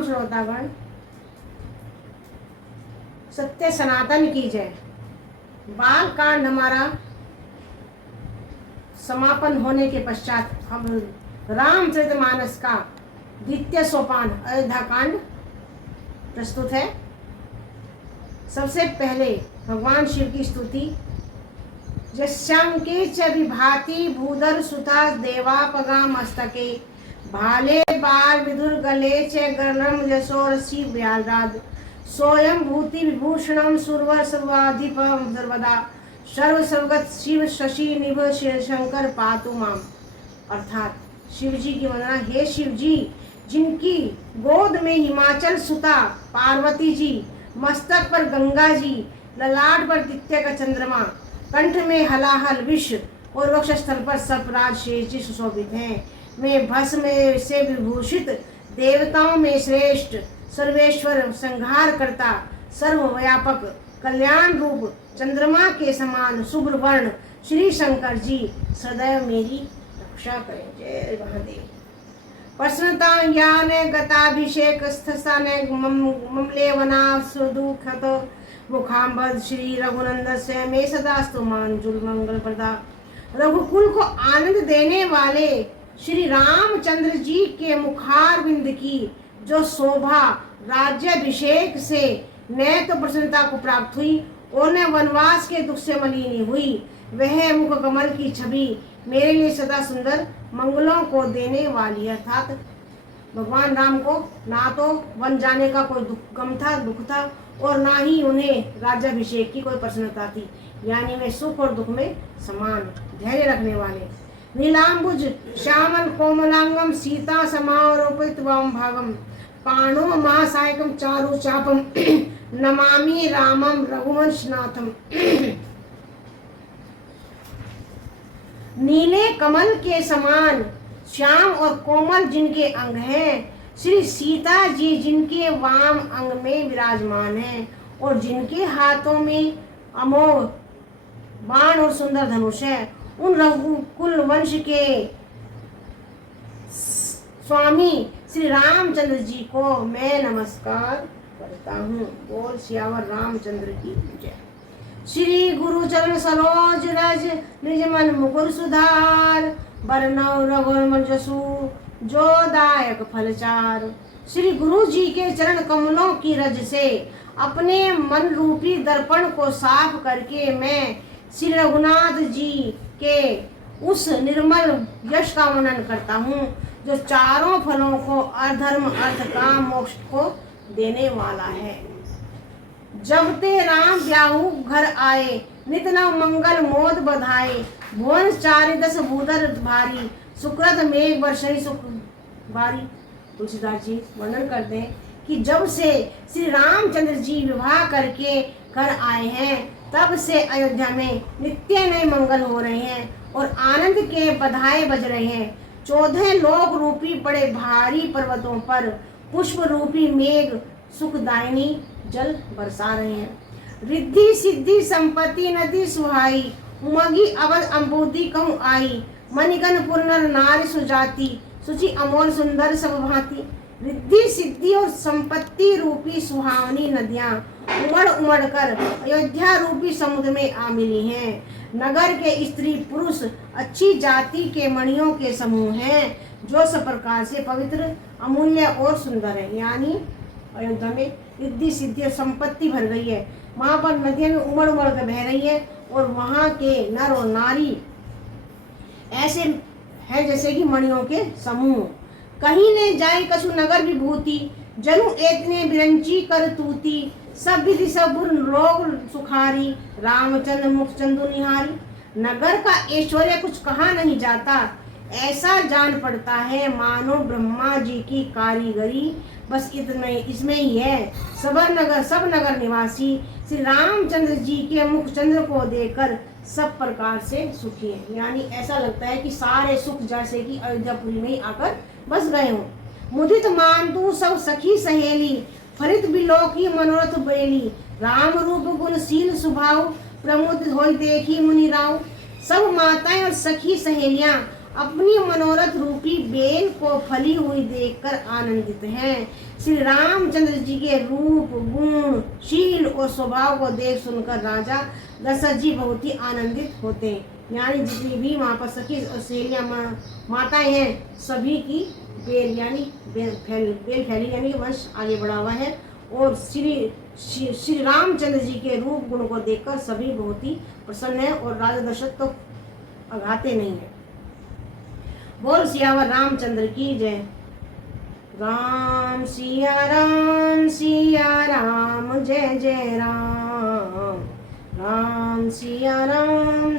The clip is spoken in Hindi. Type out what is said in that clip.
तमाम श्रोतागण, सत्य सनातन की जय। बाल कांड हमारा समापन होने के पश्चात हम रामचरितमानस का द्वितीय सोपान अयोध्या कांड प्रस्तुत है। सबसे पहले भगवान शिव की स्तुति। यस्यां के च विभाति भूधर सुता देवापगा मस्तके भाले बाल विधुर गले च गर्णम यशोरसी व्यालराज सोयम भूति विभूषणम सुरवर सर्वाधिपम सर्वदा सर्व सर्वगत शिव शशि निभ शंकर पातु माम। अर्थात शिव जी की वंदना। हे शिव जी, जिनकी गोद में हिमाचल सुता पार्वती जी, मस्तक पर गंगा जी, ललाट पर दित्य का चंद्रमा, कंठ में हलाहल विष और वक्ष स्थल पर सपराज शेष जी सुशोभित हैं। मैं भस्म से विभूषित देवताओं में श्रेष्ठ सर्वेश्वर संहार करता सर्वव्यापक कल्याण रूप चंद्रमा के समान शुभ्र वर्ण श्री शंकर जी सदैव मेरी रक्षा करें। जय महादेव। प्रसन्नता ज्ञान गताभिषेक स्थाने ममले वना सुदुखत मुखाम्बद श्री रघुनंदन से में सदास्तु मांजुल मंगल प्रदा। रघुकुल को आनंद देने वाले श्री रामचंद्र जी के मुखार बिंद की जो शोभा राज्याभिषेक से न तो प्रसन्नता को प्राप्त हुई और न वनवास के दुख से मलिनी हुई, वह मुख कमल की छवि मेरे लिए सदा सुंदर मंगलों को देने वाली है। अर्थात भगवान राम को ना तो वन जाने का कोई दुख था और ना ही उन्हें राज्याभिषेक की कोई प्रसन्नता थी, यानी वे सुख और दुख में समान धैर्य रखने वाले। नीलांबुज श्यामल कोमलांगम सीता समारोपित वाम भागम पाणो महासायकम चारु चापम नमामि रामम रघुवंशनाथम। नीले कमल के समान श्याम और कोमल जिनके अंग हैं, श्री सीता जी जिनके वाम अंग में विराजमान हैं और जिनके हाथों में अमोघ बाण और सुंदर धनुष है, उन रघुकुल वंश के स्वामी श्री रामचंद्र जी को मैं नमस्कार करता हूँ। बोल सियावर रामचंद्र की जय। श्री गुरु चरण सरोज रज निज मन मुकुर सुधार बरनौ रघुवर जसु जो दायक फलचार। श्री गुरु जी के चरण कमलों की रज से अपने मन रूपी दर्पण को साफ करके मैं श्री रघुनाथ जी के उस निर्मल यश का वर्णन करता हूँ जो चारों फलों को अधर्म अर्थ काम मोक्ष को देने वाला है। जब ते राम ब्याहु घर आए नित नव मंगल मोद बधाए भुवन चारि दस भूधर भारी सुकृत मेघ वर्षई सुख बारी। तुलसीदास जी वर्णन करते हैं कि जब से श्री रामचंद्र जी विवाह करके घर आए हैं तब से अयोध्या में नित्य नए मंगल हो रहे हैं और आनंद के बधाई बज रहे हैं। 14 लोक रूपी बड़े भारी पर्वतों पर पुष्प रूपी मेघ सुखदायिनी जल बरसा रहे हैं। रिद्धि सिद्धि संपत्ति नदी सुहाई उमगी अवध अम्बुदी कहूँ आई मणिकन पुनर नारी सुजाति सुचि अमोल सुंदर सब भांति। रिद्धि सिद्धि और संपत्ति रूपी सुहावनी नदियां उमड़ उमड़ कर अयोध्या रूपी समुद्र में आ मिली हैं। नगर के स्त्री पुरुष अच्छी जाति के मणियों के समूह हैं जो सब प्रकार से पवित्र अमूल्य और सुंदर है। यानी अयोध्या में रिद्धि सिद्धि और संपत्ति भर गई है। वहाँ पर नदियां में उमड़ उमड़ कर बह रही है और वहाँ के नर और नारी ऐसे है जैसे कि मणियों के समूह। कहीं ने जाए कछु नगर विभूति जनु एतने बिरंची कर तूती सब विधि सब लोग सुखारी रामचंद्र मुख चंदु निहारी। नगर का ऐश्वर्य कुछ कहा नहीं जाता, ऐसा जान पड़ता है मानो ब्रह्मा जी की कारीगरी बस इतने इसमें ही है। सब नगर निवासी श्री रामचंद्र जी के मुख चंद्र को देखकर सब प्रकार से सुखी है। यानी ऐसा लगता है कि सारे सुख जैसे कि अयोध्यापुरी में ही आकर बस गए हों। मुदित मानतु सब सखी सहेली फरित बिलो की मनोरथ बेली राम रूप गुणशील स्वभाव प्रमुदित होई देखी मुनि राव। सब माताएं और सखी सहेलियां अपनी मनोरथ रूपी बेल को फली हुई देखकर आनंदित हैं। श्री रामचंद्र जी के रूप, गुण, शील और स्वभाव को देख सुनकर राजा दशरथ जी बहुत ही आनंदित होते हैं। यानी जितनी भी वहाँ पर सखी और सहेलियाँ माताएं हैं, सभी की बेल यानी बेल फैली यानी वंश आगे बढ़ा हुआ है। और श्री रामचंद्र जी के रूप गुण को देखकर सभी बहुत ही प्रसन्न है और राजा दशरथ तो अघाते नहीं है। बोल सियावर रामचंद्र की जय। राम सिया राम जय जय राम। राम सिया राम